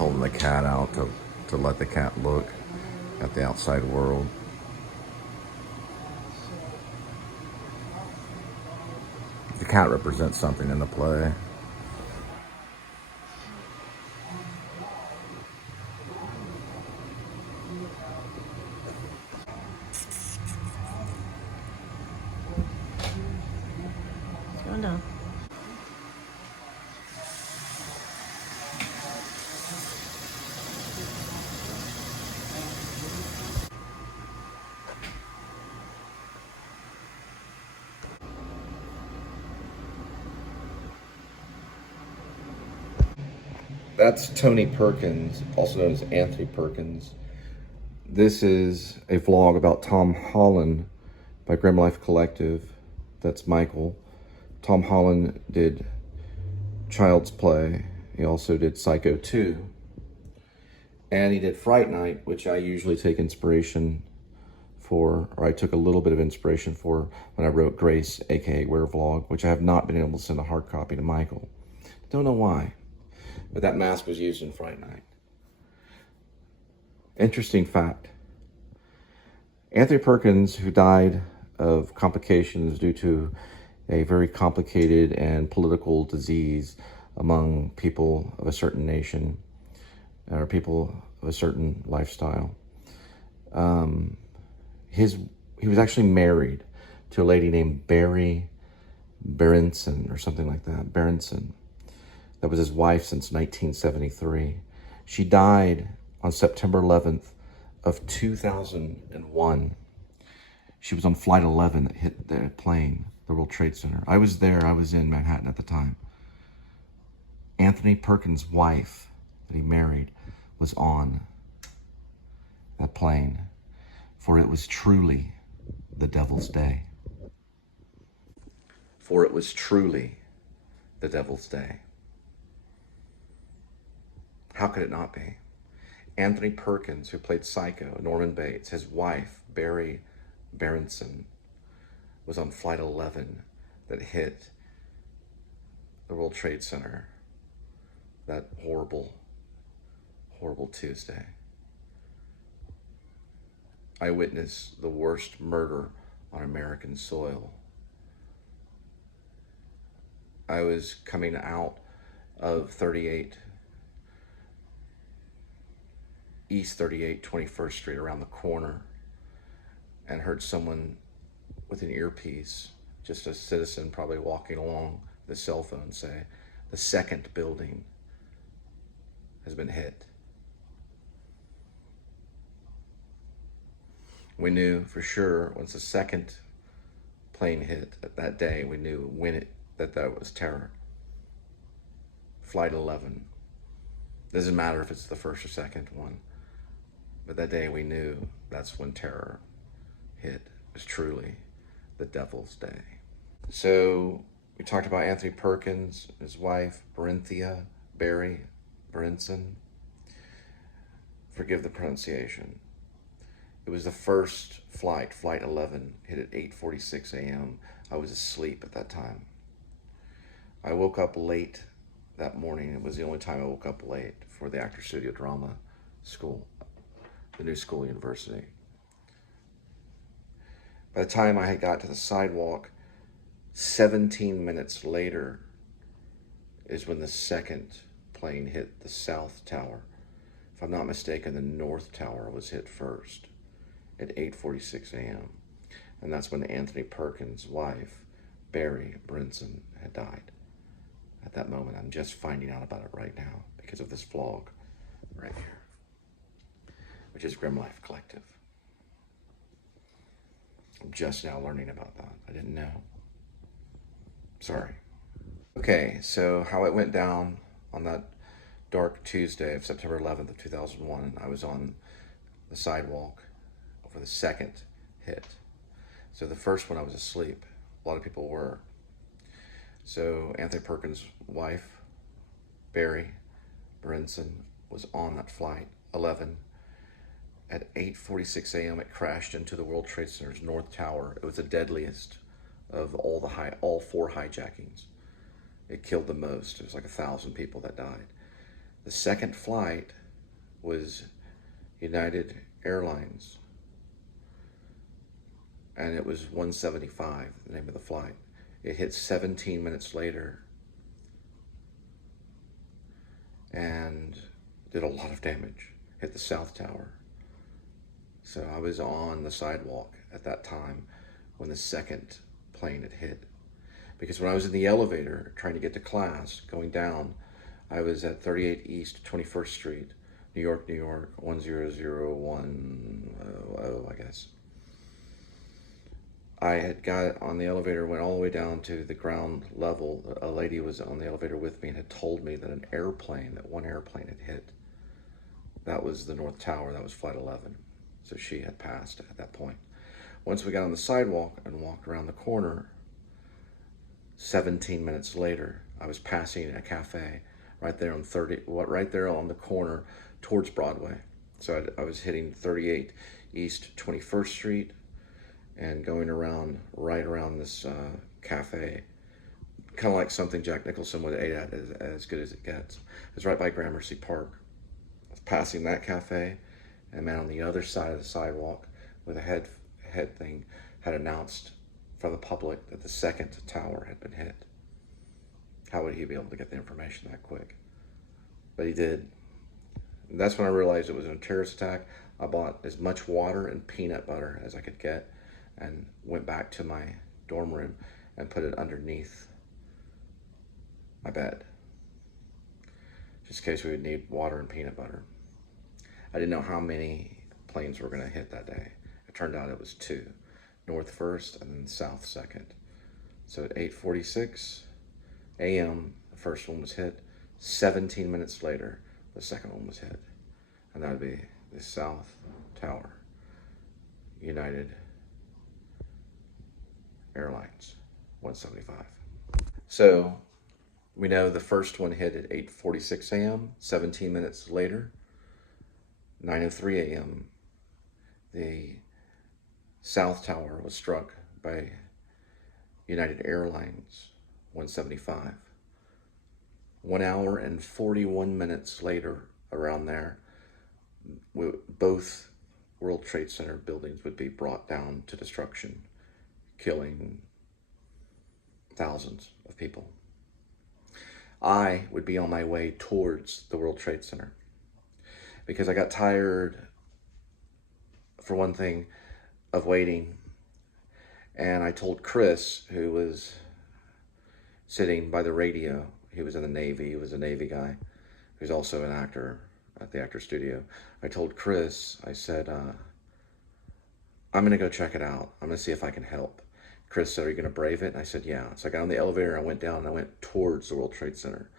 holding the cat out to let the cat look at the outside world. The cat represents something in the play. What's going on? That's Tony Perkins, also known as Anthony Perkins. This is a vlog about Tom Holland by Grim Life Collective. That's Michael. Tom Holland did Child's Play. He also did Psycho 2. And he did Fright Night, which I usually take inspiration for, or I took a little bit of inspiration for when I wrote Grace, aka Werevlog, which I have not been able to send a hard copy to Michael. Don't know why, but that mask was used in Fright Night. Interesting fact. Anthony Perkins, who died of complications due to a very complicated and political disease among people of a certain nation, or people of a certain lifestyle. He was actually married to a lady named Barry Berenson or something like that, Berenson. That was his wife since 1973. She died on September 11th of 2001. She was on flight 11 that hit the plane, the World Trade Center. I was there, I was in Manhattan at the time. Anthony Perkins' wife that he married was on that plane, for it was truly the devil's day. For it was truly the devil's day. How could it not be? Anthony Perkins, who played Psycho, Norman Bates, his wife, Barry Berenson, was on flight 11 that hit the World Trade Center that horrible, horrible Tuesday. I witnessed the worst murder on American soil. I was coming out of East 38, 21st Street, around the corner, and heard someone with an earpiece, just a citizen probably walking along the cell phone, say, the second building has been hit. We knew for sure once the second plane hit that day, we knew that was terror. Flight 11. Doesn't matter if it's the first or second one. But that day we knew that's when terror hit. It was truly the devil's day. So we talked about Anthony Perkins, his wife, Barry Berenson. Forgive the pronunciation. It was the first flight, Flight 11, hit at 8:46 a.m. I was asleep at that time. I woke up late that morning. It was the only time I woke up late for the Actor Studio Drama School, the new school university. By the time I had got to the sidewalk, 17 minutes later is when the second plane hit the South Tower. If I'm not mistaken, the North Tower was hit first at 8:46 a.m. And that's when Anthony Perkins' wife, Barry Berenson, had died. At that moment, I'm just finding out about it right now because of this vlog right here, which is Grim Life Collective. I'm just now learning about that. I didn't know. Sorry. Okay, so how it went down on that dark Tuesday of September 11th of 2001, I was on the sidewalk for the second hit. So the first one I was asleep. A lot of people were. So Anthony Perkins' wife, Barry Berenson, was on that flight 11. At 8:46 a.m. it crashed into the World Trade Center's North Tower. It was the deadliest of all four hijackings. It killed the most. It was like 1,000 people that died. The second flight was United Airlines, and it was 175, the name of the flight. It hit 17 minutes later and did a lot of damage. Hit the South Tower. So I was on the sidewalk at that time when the second plane had hit. Because when I was in the elevator trying to get to class, going down, I was at 38 East 21st Street, New York, 10010, I guess. I had got on the elevator, went all the way down to the ground level. A lady was on the elevator with me and had told me that one airplane had hit. That was the North Tower, that was Flight 11. So she had passed at that point. Once we got on the sidewalk and walked around the corner, 17 minutes later, I was passing a cafe right there on right there on the corner towards Broadway. So I was hitting 38 East 21st Street and going around, right around this cafe, kind of like something Jack Nicholson would ate at as good as it gets. It was right by Gramercy Park. I was passing that cafe, and a man on the other side of the sidewalk with a head thing had announced for the public that the second tower had been hit. How would he be able to get the information that quick? But he did. And that's when I realized it was a terrorist attack. I bought as much water and peanut butter as I could get and went back to my dorm room and put it underneath my bed, just in case we would need water and peanut butter. I didn't know how many planes were going to hit that day. It turned out it was 2, North first and then South second. So at 8:46 a.m., the first one was hit. 17 minutes later, the second one was hit. And that would be the South Tower, United Airlines, 175. So we know the first one hit at 8:46 a.m., 17 minutes later. 9:03 a.m., the South Tower was struck by United Airlines 175. 1 hour and 41 minutes later, around there, both World Trade Center buildings would be brought down to destruction, killing thousands of people. I would be on my way towards the World Trade Center because I got tired, for one thing, of waiting. And I told Chris, who was sitting by the radio, he was in the Navy, he was a Navy guy, who's also an actor at the Actor Studio. I told Chris, I said, I'm gonna go check it out. I'm gonna see if I can help. Chris said, are you gonna brave it? And I said, yeah. So I got on the elevator, I went down, and I went towards the World Trade Center.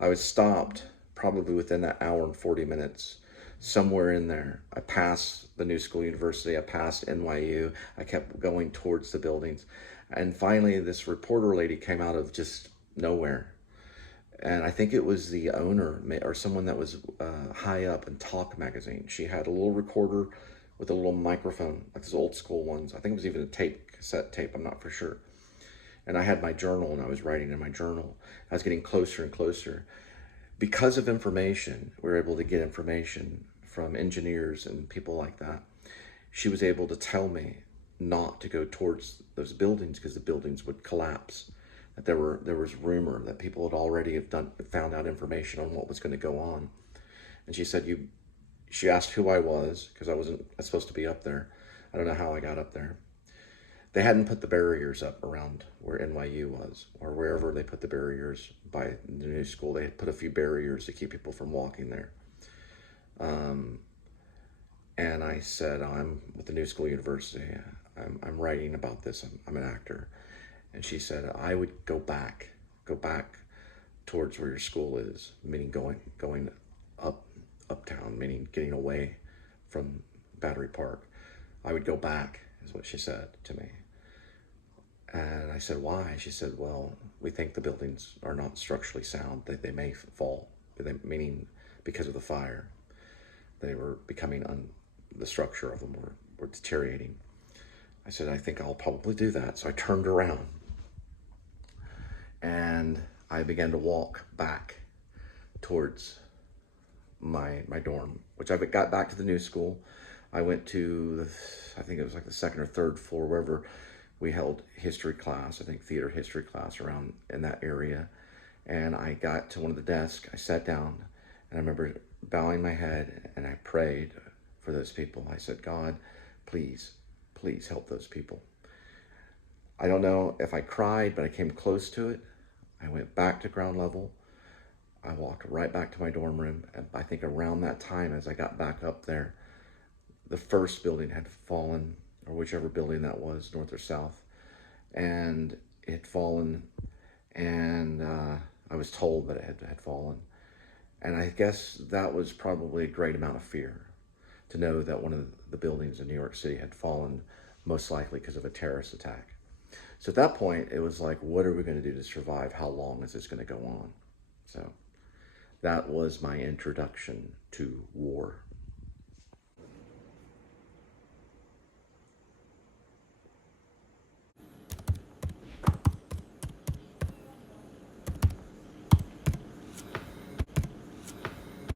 I was stopped probably within that hour and 40 minutes, somewhere in there. I passed the New School University, I passed NYU, I kept going towards the buildings. And finally, this reporter lady came out of just nowhere. And I think it was the owner or someone that was high up in Talk magazine. She had a little recorder with a little microphone, like those old school ones. I think it was even a cassette tape, I'm not for sure. And I had my journal, and I was writing in my journal. I was getting closer and closer. Because of information, we were able to get information from engineers and people like that. She was able to tell me not to go towards those buildings because the buildings would collapse. That there was rumor that people had already found out information on what was going to go on. And she said, she asked who I was, because I wasn't supposed to be up there. I don't know how I got up there. They hadn't put the barriers up around where NYU was, or wherever they put the barriers by the new school. They had put a few barriers to keep people from walking there. And I said, I'm with the New School University. I'm writing about this. I'm an actor. And she said, I would go back towards where your school is, meaning going uptown, meaning getting away from Battery Park. I would go back, is what she said to me. And I said, why? She said, well, we think the buildings are not structurally sound. They may fall, meaning because of the fire. They were becoming, the structure of them were deteriorating. I said, I think I'll probably do that. So I turned around and I began to walk back towards my dorm, which I got back to the new school. I went to, I think it was like the second or third floor, wherever we held history class, I think theater history class around in that area. And I got to one of the desks, I sat down, and I remember bowing my head, and I prayed for those people. I said, God, please, please help those people. I don't know if I cried, but I came close to it. I went back to ground level. I walked right back to my dorm room, and I think around that time, as I got back up there, the first building had fallen, or whichever building that was, north or south, and it had fallen, and I was told that it had fallen. And I guess that was probably a great amount of fear, to know that one of the buildings in New York City had fallen, most likely because of a terrorist attack. So at that point, it was like, what are we going to do to survive? How long is this going to go on? So that was my introduction to war.